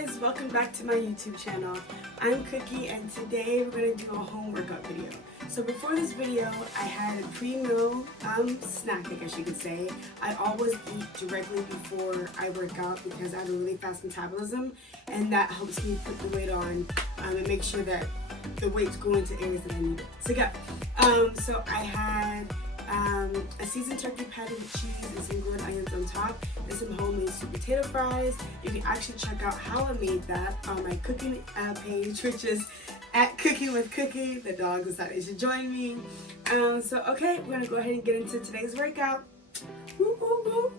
guys, welcome back to my YouTube channel. I'm Cookie and today we're going to do a home workout video. So before this video, I had a pre-meal snack, I guess you could say. I always eat directly before I work out because I have a really fast metabolism and that helps me put the weight on and make sure that the weight's going to areas that I need it to go. So I had a seasoned turkey patty with cheese and some grilled onions on top and some homemade sweet potato fries. You can actually check out how I made that on my cooking page, which is at Cooking with Cookie. The dog decided they should join me. Okay, we're gonna go ahead and get into today's workout. Woo, woo, woo.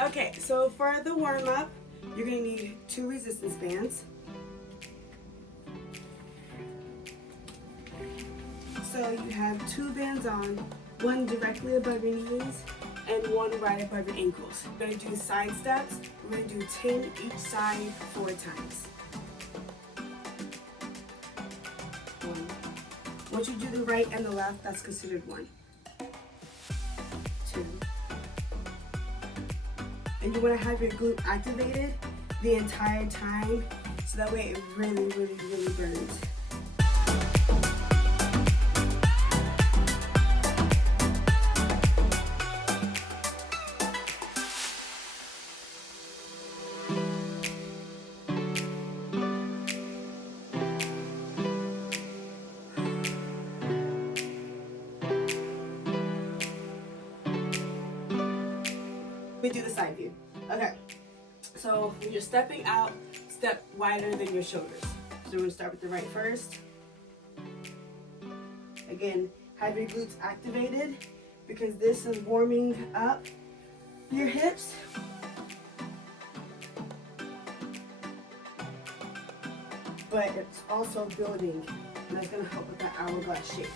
Okay, so for the warm-up, you're gonna need 2 resistance bands. So you have 2 bands on, one directly above your knees and one right above your ankles. We're going to do side steps. We're going to do 10 each side 4 times. 1. Once you do the right and the left, that's considered 1. 2. And you want to have your glute activated the entire time so that way it really burns. We do the side view. Okay, so when you're stepping out, step wider than your shoulders. So we're gonna start with the right first. Again, have your glutes activated because this is warming up your hips. But it's also building, and that's gonna help with that hourglass shape.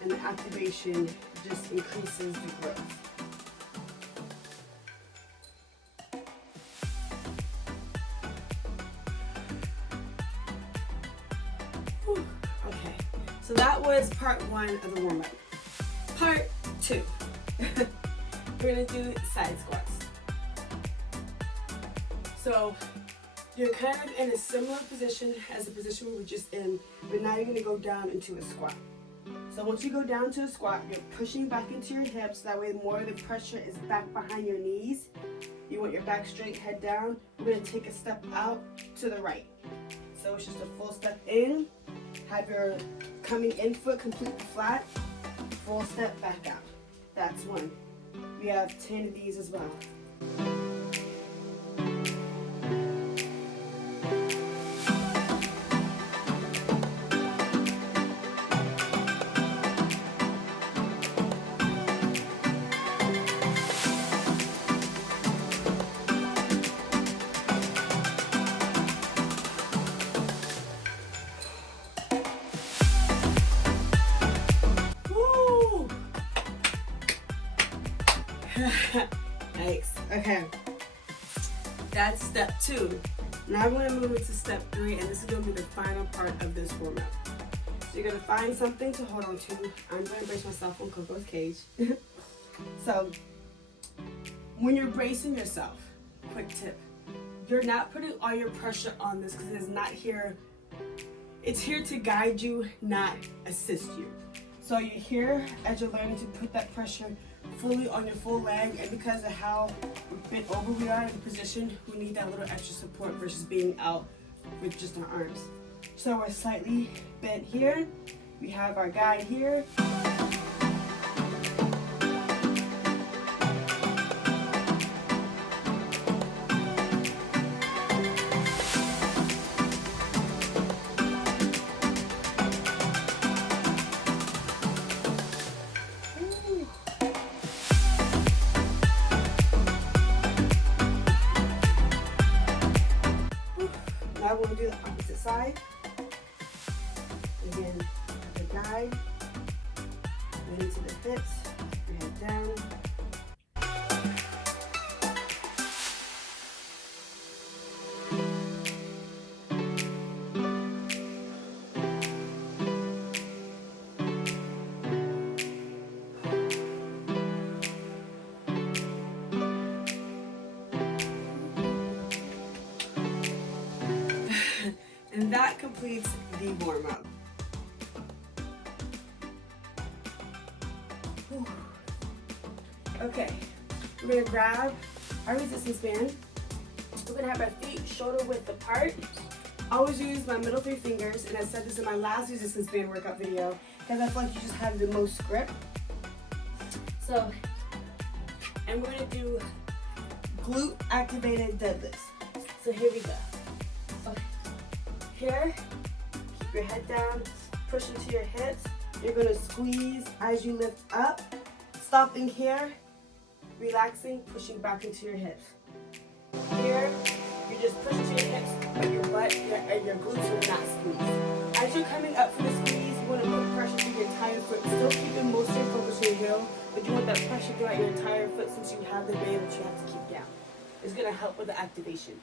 And the activation just increases the growth. Okay, so that was part 1 of the warm-up. Part 2, we're gonna do side squats. So you're kind of in a similar position as the position we were just in, but now you're gonna go down into a squat. So once you go down to a squat, you're pushing back into your hips, that way more of the pressure is back behind your knees. You want your back straight, head down. We're gonna take a step out to the right. So it's just a full step in, have your coming in foot completely flat, full step back out. That's 1. We have 10 of these as well. Nice. Okay. That's step 2. Now I'm going to move into step 3, and this is going to be the final part of this warm-up. So you're going to find something to hold on to. I'm going to brace myself on Coco's cage. So when you're bracing yourself, quick tip, you're not putting all your pressure on this because it's not here. It's here to guide you, not assist you. So you're here as you're learning to put that pressure fully on your full leg, and because of how bent over we are in the position, we need that little extra support versus being out with just our arms. So we're slightly bent here. We have our guide here. Now we're going to do the opposite side. Again, the guide, then into the hips, your head down. And that completes the warm-up. Okay, we're gonna grab our resistance band. We're gonna have our feet shoulder width apart. Always use my middle 3 fingers, and I said this in my last resistance band workout video because I feel like you just have the most grip. So, and we're gonna do glute activated deadlifts. So here we go. So here, keep your head down, push into your hips. You're gonna squeeze as you lift up, stopping here, relaxing, pushing back into your hips. Here, you just push to your hips, but your butt and your glutes will not squeeze. As you're coming up for the squeeze, you want to put pressure through your entire foot. Still keeping most of your focus on your heel, but you want that pressure throughout your entire foot since you have the band that you have to keep down. It's going to help with the activation.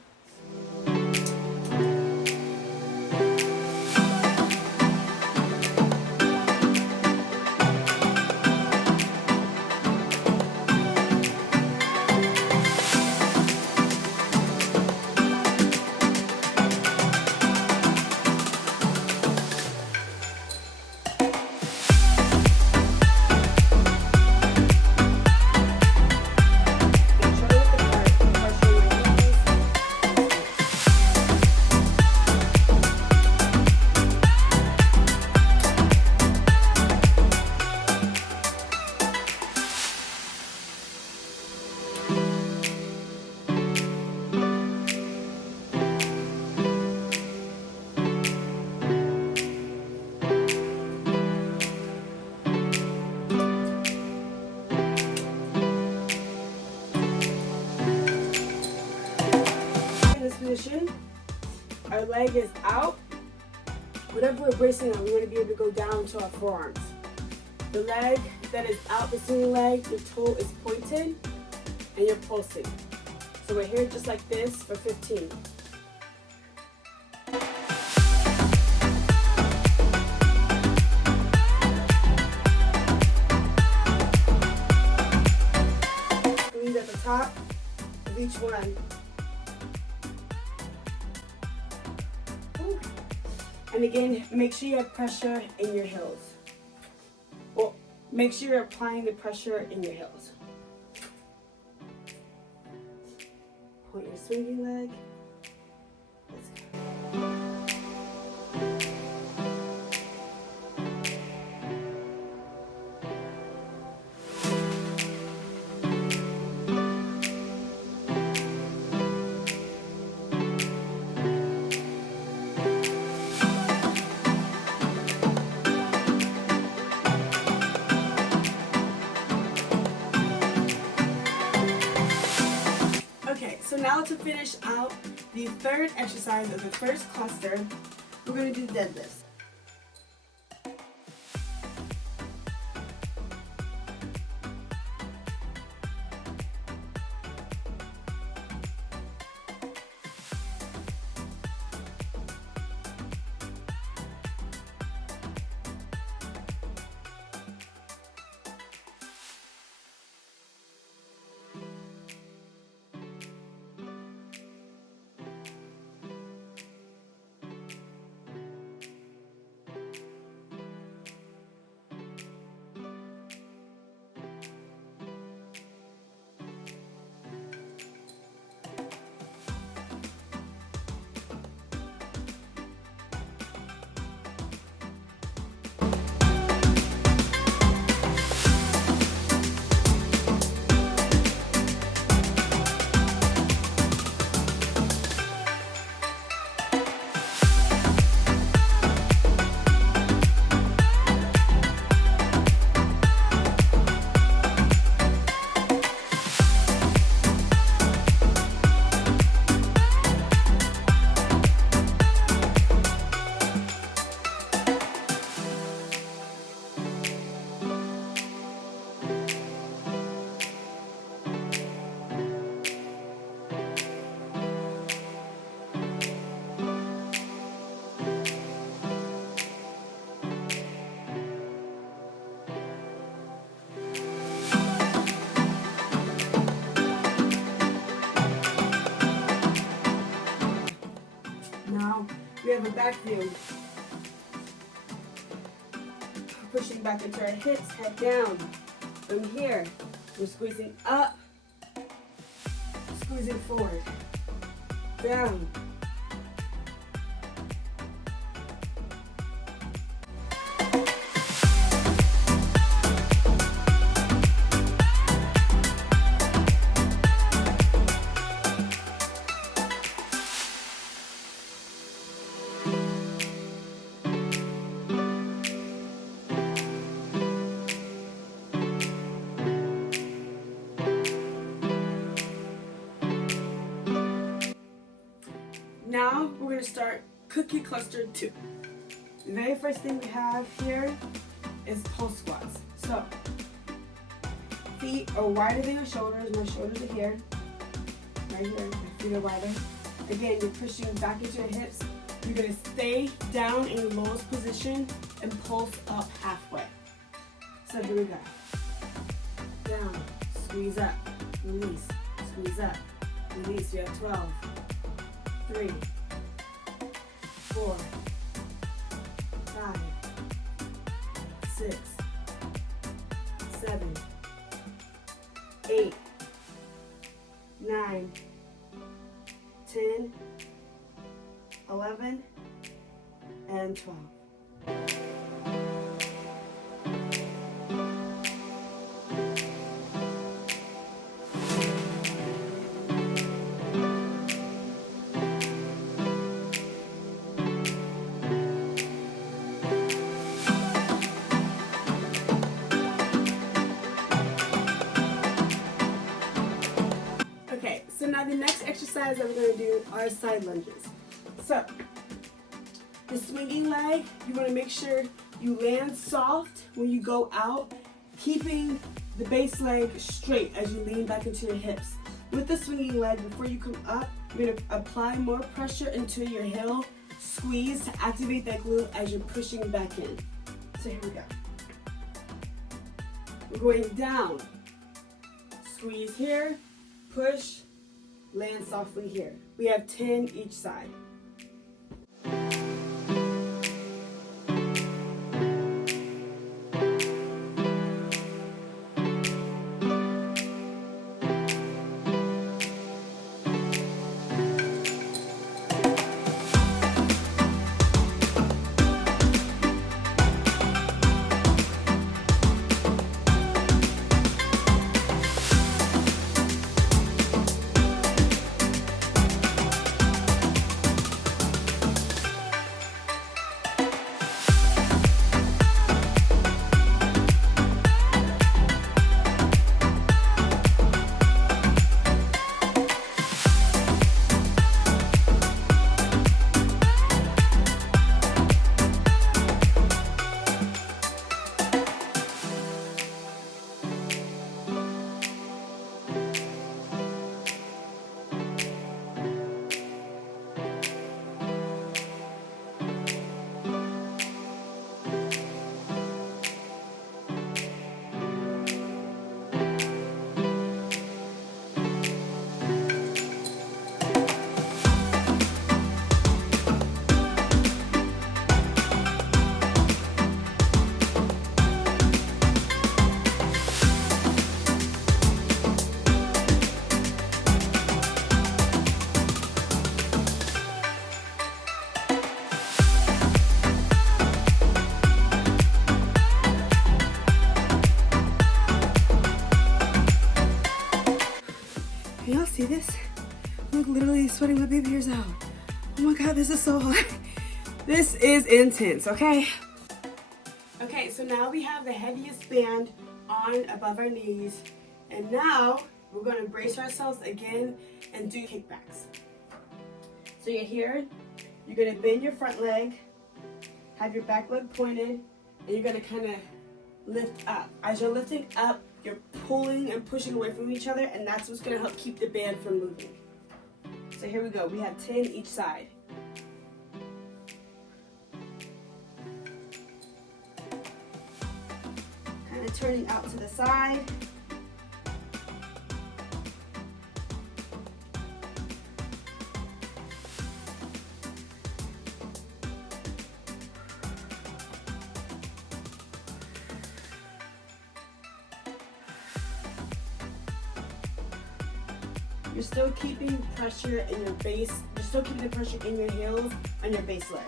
Position, our leg is out. Whatever we're bracing on, we want to be able to go down to our forearms. The leg that is out, the single leg, your toe is pointed and you're pulsing. So we're here just like this for 15. Squeeze at the top of each one. And again, make sure you have pressure in your heels. Well, make sure you're applying the pressure in your heels. Point your swinging leg. Let's go. Okay, so now to finish out the third exercise of the first cluster, we're going to do deadlifts. We have a back view. Pushing back into our hips, head down. From here, we're squeezing up, squeezing forward, down. Now we're going to start cookie cluster 2. The very first thing we have here is pulse squats. So feet are wider than your shoulders. My shoulders are here, right here. My feet are wider. Again, you're pushing back into your hips. You're going to stay down in your lowest position and pulse up halfway. So here we go. Down, squeeze up, release, squeeze up, release. You have 12. 3, 4, 5, 6, 7, 8, 9, 10, 11, and 12. So now the next exercise that we're going to do are side lunges. So the swinging leg, you want to make sure you land soft when you go out, keeping the base leg straight as you lean back into your hips. With the swinging leg, before you come up, you're going to apply more pressure into your heel, squeeze to activate that glute as you're pushing back in. So here we go. We're going down, squeeze here, push, land softly here. We have 10 each side. Y'all see this? I'm like literally sweating my baby hairs out. Oh my God, this is so hot. This is intense, okay? Okay, so now we have the heaviest band on above our knees. And now we're gonna brace ourselves again and do kickbacks. So you're here, you're gonna bend your front leg, have your back leg pointed, and you're gonna kind of lift up. As you're lifting up, you're pulling and pushing away from each other, and that's what's gonna help keep the band from moving. So here we go, we have 10 each side. Kind of turning out to the side. you're still keeping pressure in your base. You're still keeping the pressure in your heels on your base leg.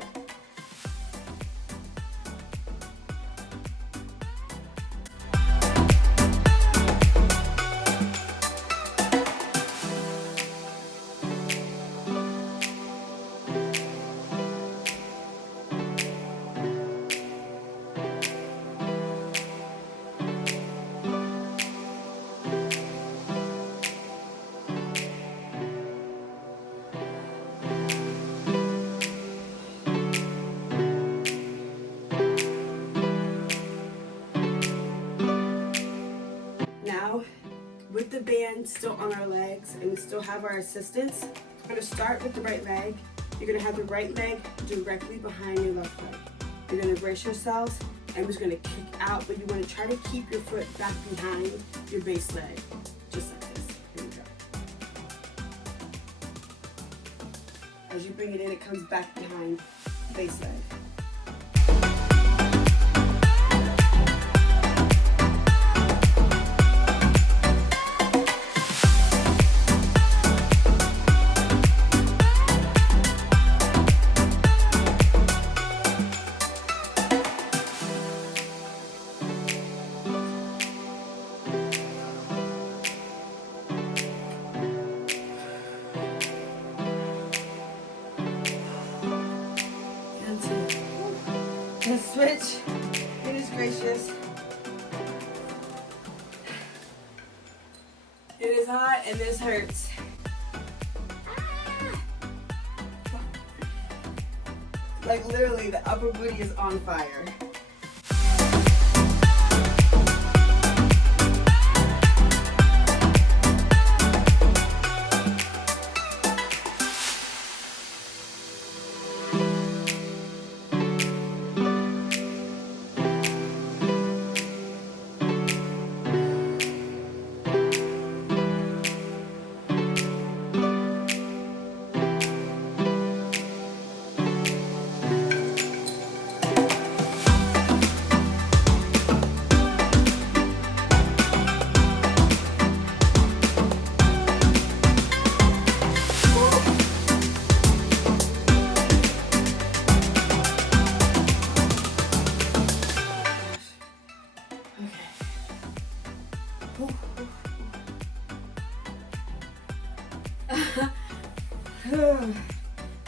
Now, with the band still on our legs and we still have our assistance, we're going to start with the right leg. You're going to have the right leg directly behind your left leg. You're going to brace yourselves and we're just going to kick out, but you want to try to keep your foot back behind your base leg, just like this. Here we go. As you bring it in, it comes back behind the base leg. Let's switch. Goodness gracious. It is hot and this hurts. Like literally the upper booty is on fire.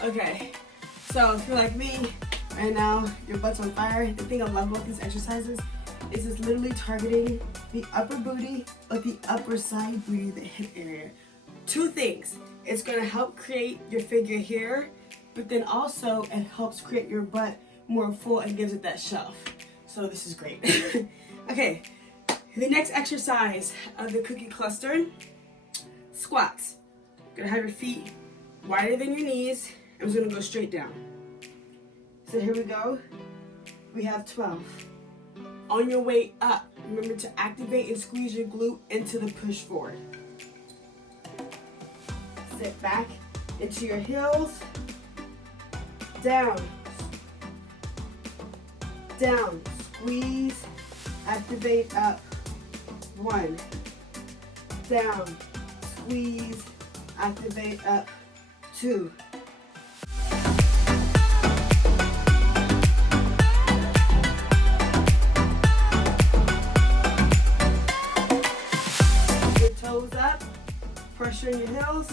Okay, so if you're like me right now, your butt's on fire, the thing I love about these exercises is it's literally targeting the upper booty, but the upper side booty, the hip area. Two things, it's gonna help create your figure here, but then also it helps create your butt more full and gives it that shelf. So this is great. Okay, the next exercise of the cookie cluster, squats. You're gonna have your feet wider than your knees, and we're gonna go straight down. So here we go. We have 12. On your way up, remember to activate and squeeze your glute into the push forward. Sit back into your heels. Down. Down. Squeeze. Activate up. 1. Down. Squeeze. Activate up. 2. Your toes up, pressure in your heels.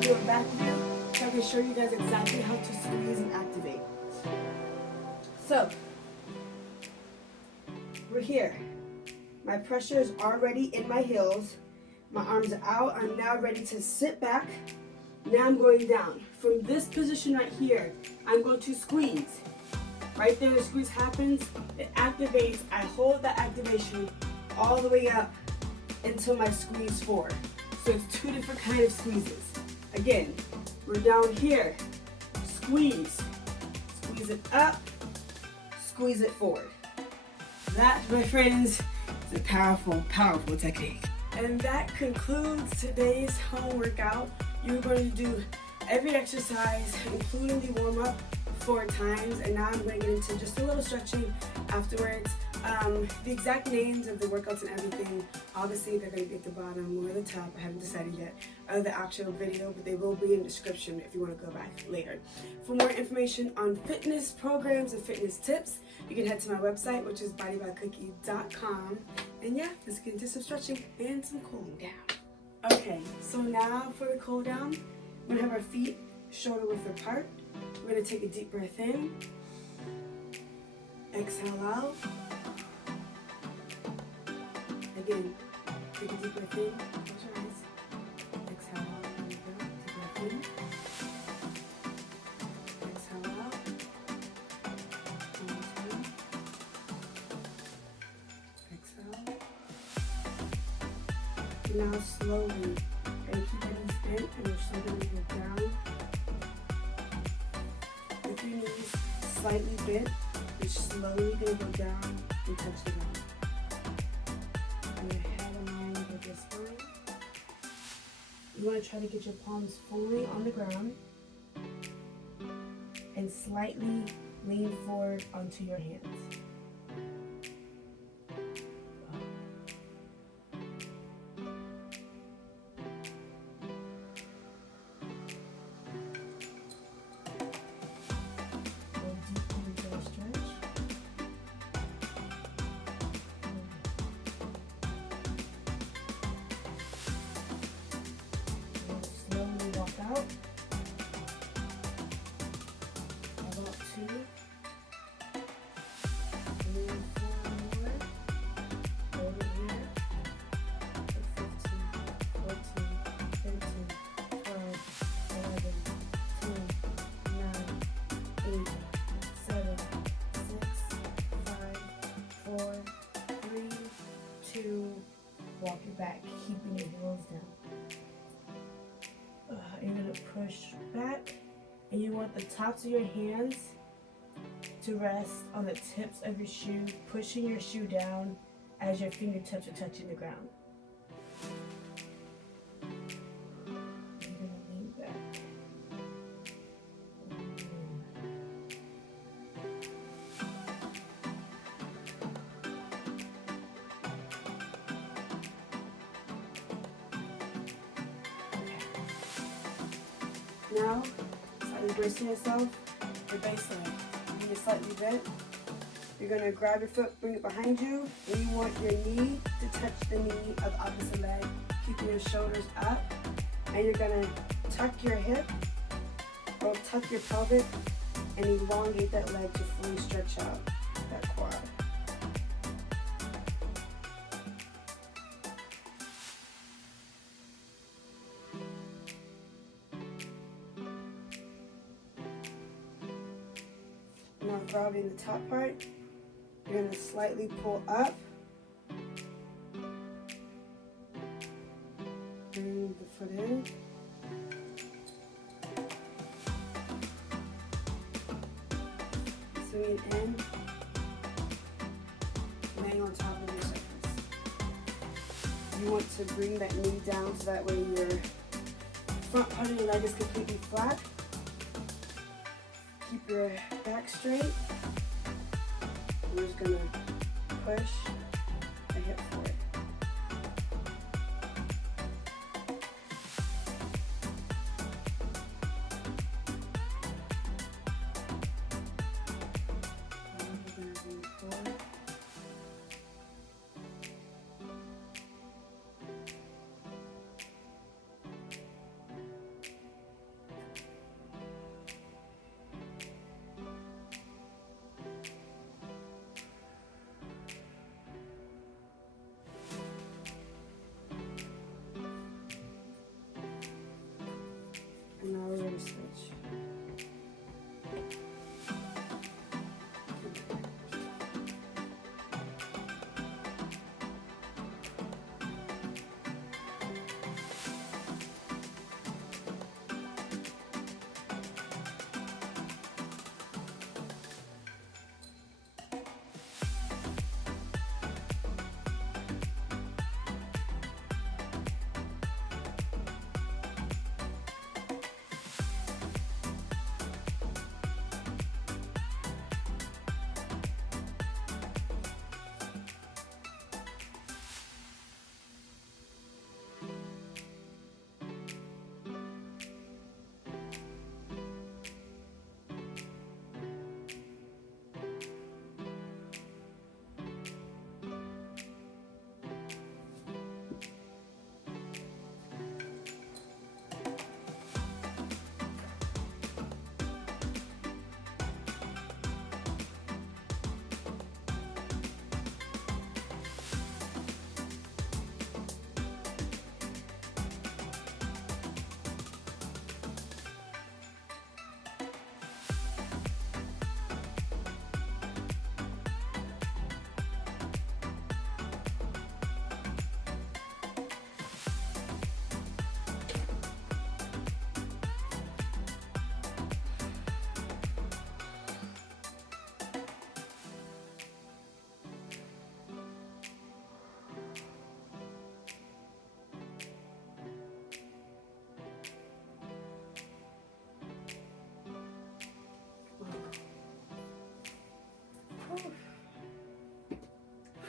Do a back view so I can show you guys exactly how to squeeze and activate. So, we're here. My pressure is already in my heels. My arms are out. I'm now ready to sit back. Now I'm going down. From this position right here, I'm going to squeeze. Right there, the squeeze happens. It activates. I hold that activation all the way up until my squeeze forward. So it's two different kinds of squeezes. Again, we're down here, squeeze it up, squeeze it forward. That, my friends, is a powerful, powerful technique. And that concludes today's home workout. You're going to do every exercise, including the warm-up, 4 times, and now I'm going to get into just a little stretching afterwards. The exact names of the workouts and everything, obviously they're going to be at the bottom or the top, I haven't decided yet, of the actual video, but they will be in the description if you want to go back later. For more information on fitness programs and fitness tips, you can head to my website, which is bodybycookie.com. And yeah, let's get into some stretching and some cooling down. Okay, so now for the cool down, we're going to have our feet shoulder width apart. We're going to take a deep breath in. Exhale out. Again, take a deep breath in. Close your eyes. Exhale out. There you go. Deep breath in. Exhale out. 1, 2. Exhale. Now slowly, and keep your knees bent, and we're slowly going to go down. With your knees slightly bent, you're slowly going to go down and touch the ground. And your head aligned with your spine. You want to try to get your palms fully on the ground and slightly lean forward onto your hands. Out. About 2. Lean forward. Hold it here. 15, 14, 15, 12, 11, 10, 9, 8, 7, 6, 5, 4, 3, 2. Walk it back, keeping your heels down. You're going to push back, and you want the tops of your hands to rest on the tips of your shoe, pushing your shoe down as your fingertips are touching the ground. You're going to lean back. Now, slightly bracing yourself, your baseline. You get slightly bent. You're going to grab your foot, bring it behind you, and you want your knee to touch the knee of the opposite leg, keeping your shoulders up. And you're going to tuck your hip, or tuck your pelvic, and elongate that leg to fully stretch out that quad. Now grabbing the top part, you're going to slightly pull up. Bring the foot in. Swing it in. Laying on top of your surface. You want to bring that knee down so that way your front part of your leg is completely flat. Keep your back straight. We're just going to push the hip forward. And we're going to bring it forward. And now we're going to switch.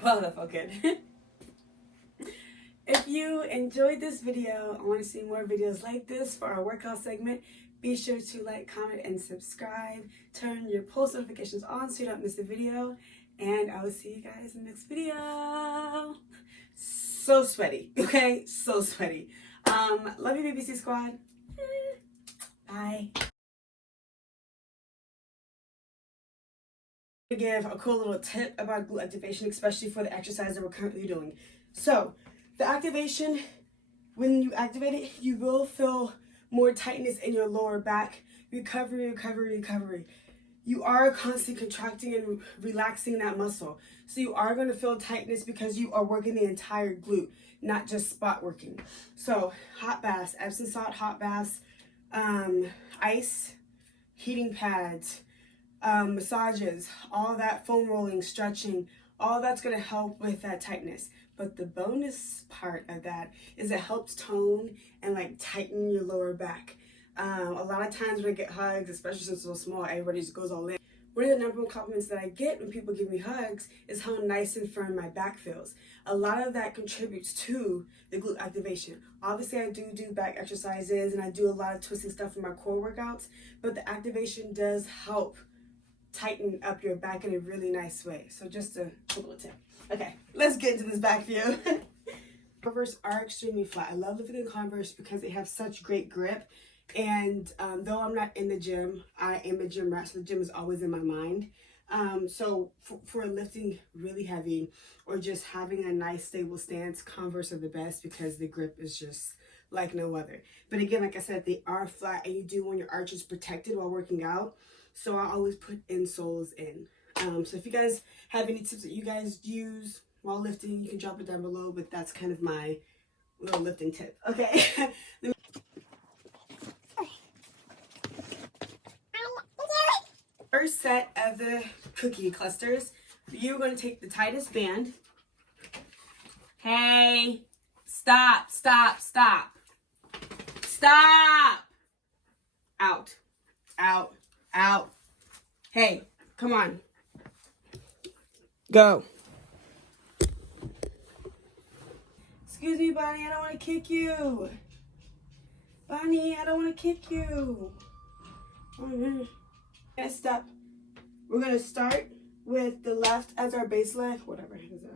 Well, that felt good. If you enjoyed this video, I want to see more videos like this for our workout segment. Be sure to like, comment, and subscribe. Turn your post notifications on so you don't miss a video. And I will see you guys in the next video. So sweaty, okay? So sweaty. Love you, BBC Squad. Bye. To give a cool little tip about glute activation, especially for the exercise that we're currently doing. So, the activation, when you activate it, you will feel more tightness in your lower back. Recovery, recovery, recovery. You are constantly contracting and relaxing that muscle. So you are going to feel tightness because you are working the entire glute, not just spot working. So hot baths, Epsom salt hot baths, ice, heating pads, massages, all that, foam rolling, stretching, all that's going to help with that tightness. But the bonus part of that is it helps tone and like tighten your lower back. A lot of times when I get hugs, especially since it's so small, everybody just goes all in. One of the number one compliments that I get when people give me hugs is how nice and firm my back feels. A lot of that contributes to the glute activation. Obviously, I do back exercises and I do a lot of twisting stuff in my core workouts, but the activation does help tighten up your back in a really nice way. So just a little tip. Okay, let's get into this back view. Converse are extremely flat. I love lifting in Converse because they have such great grip. And though I'm not in the gym, I am a gym rat, so the gym is always in my mind. So for lifting really heavy or just having a nice stable stance, Converse are the best because the grip is just like no other. But again, like I said, they are flat and you do want your arches protected while working out. So I always put insoles in. So if you guys have any tips that you guys use while lifting, you can drop it down below, but that's kind of my little lifting tip. Okay. First set of the cookie clusters, you're going to take the tightest band. Hey, stop, stop, stop. Stop. Out, out, out. Hey, come on. Go. Excuse me, Bonnie, I don't want to kick you. Bonnie, I don't want to kick you. Next up, we're going to start with the left as our base leg. Whatever, how does that?